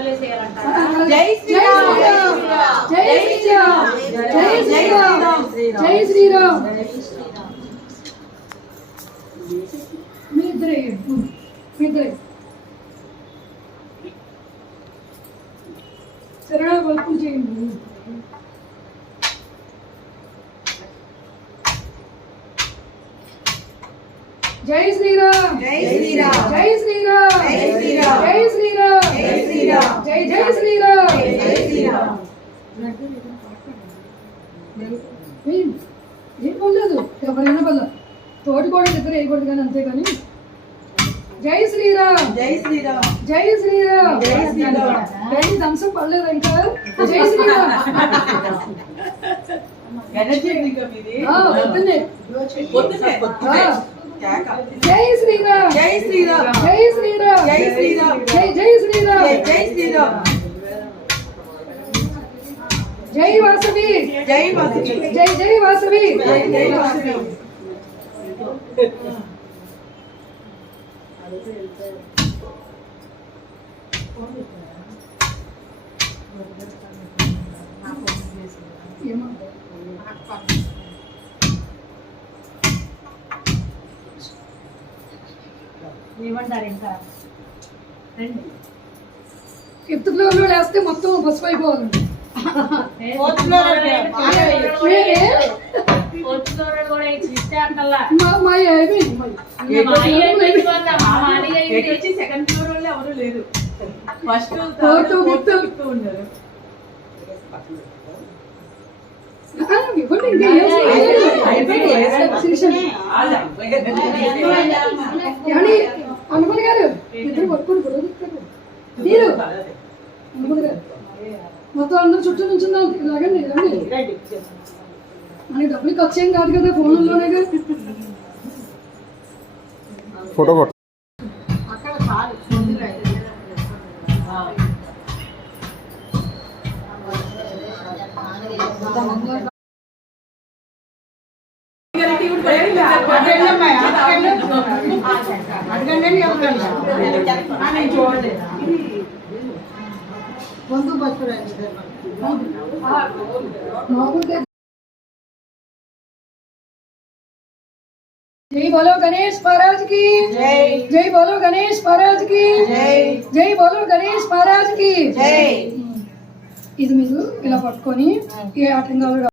జై శ్రీరామ్ జై శ్రీరామ్ జై శ్రీరామ్ జై శ్రీరామ్ మీ ఇద్దరే శరణ వల్పు చేయండి. జై శ్రీరామ్ జై శ్రీరామ్ జై శ్రీరామ్ జై శ్రీరామ్ జై శ్రీరామ్ జై శ్రీరామ్ జై జై శ్రీరామ్ జై శ్రీరామ్. ఏం పర్లేదు, ఎవరైనా పర్లేదు, తోటి కూడా ఇద్దరు వేయకూడదు కానీ అంతేగాని. జై శ్రీరామ్ జై శ్రీరామ్ జై శ్రీరామ్ జై శ్రీరామ్. ఏంటి థమ్స్అప్ పడలేదు ఇంకా? జై శ్రీరామ్ జై శ్రీరామ్ జై శ్రీరామ్ జై శ్రీరామ్ జై శ్రీరామ్ జై జై శ్రీరామ్ జై శ్రీరామ్. జై వాసవి జై వాసవి జై జై వాసవి జై జై వాసవి. ఏమంటారు ఇంకా? ఫిఫ్త్ ఫ్లోర్ లో వేస్తే మొత్తం పసుపు అయిపోవాలండి. సెకండ్ ఫ్లోర్ వాళ్ళు ఎవరు లేరు, ఫస్ట్ ఉన్నారు. అనుమతి గారు ఇద్దరు పట్టుకుని గొడవ మీరు అనుమతి గారు మొత్తం అందరూ చుట్టూ నుంచుందా? ఇలాగండి మనకి డబ్బులు ఖర్చు ఏం కాదు కదా, ఫోన్లోనే ఫోటో जय बोलो गणेश महाराज की जय. जय बोलो गणेश महाराज की जय. जय बोलो गणेश महाराज की जय. ఇది మీరు ఇలా పట్టుకొని ఏ ఆటంకాలు